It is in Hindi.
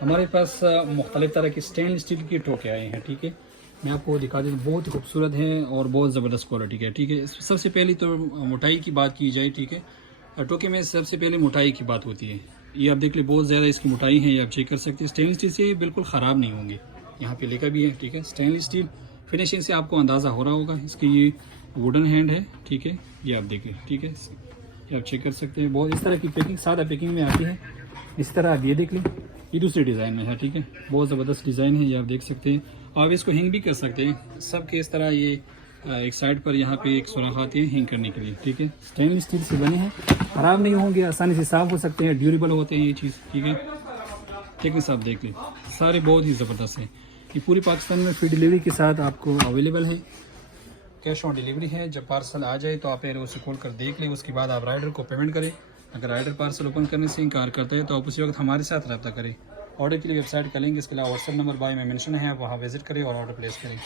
हमारे पास मुख्तलिफ तरह के स्टेनलेस स्टील के टोके आए हैं, ठीक है। मैं आपको दिखा देता हूँ, बहुत ही खूबसूरत हैं और बहुत ज़बरदस्त क्वालिटी के, ठीक है। सबसे पहले तो मोटाई की बात की जाए, ठीक है। टोके में सबसे पहले मोटाई की बात होती है। ये आप देख ले, बहुत ज़्यादा इसकी मोटाई है, ये आप चेक कर सकते हैं। स्टेनलेस स्टील से बिल्कुल ख़राब नहीं होंगे। यहाँ पे लिखा भी है, ठीक है। स्टेनलेस स्टील फिनिशिंग से आपको अंदाज़ा हो रहा होगा। इसकी ये वुडन हैंड है, ठीक है, ये आप देखिए, ठीक है, ये आप चेक कर सकते हैं। बहुत इस तरह की पैकिंग सादा पैकिंग में आती है। इस तरह आप ये देख लें, ये दूसरे डिज़ाइन में है, ठीक है। बहुत ज़बरदस्त डिज़ाइन है, ये आप देख सकते हैं। आप इसको हैंग भी कर सकते हैं सब के इस तरह। ये एक साइड पर यहाँ पे एक सुराख आती है हैंग करने के लिए, ठीक है। स्टेनलेस स्टील से बने हैं, ख़राब नहीं होंगे, आसानी से साफ़ हो सकते हैं, ड्यूरेबल होते हैं ये चीज़, ठीक है। थिकनेस आप देख लें, सारे बहुत ही ज़बरदस्त हैं। ये पूरी पाकिस्तान में फ्री डिलीवरी के साथ आपको अवेलेबल है। कैश ऑन डिलीवरी है। जब पार्सल आ जाए तो आप पहले उसे खोल कर देख लें, उसके बाद आप राइडर को पेमेंट करें। अगर राइडर पार्सल ओपन करने से इनकार करता है तो आप उसी वक्त हमारे साथ रब्ता करें। ऑर्डर के लिए वेबसाइट का लिंक इसके अलावा व्हाट्सएप नंबर बाय में मेंशन है, आप वहाँ विजिट करें और ऑर्डर प्लेस करें।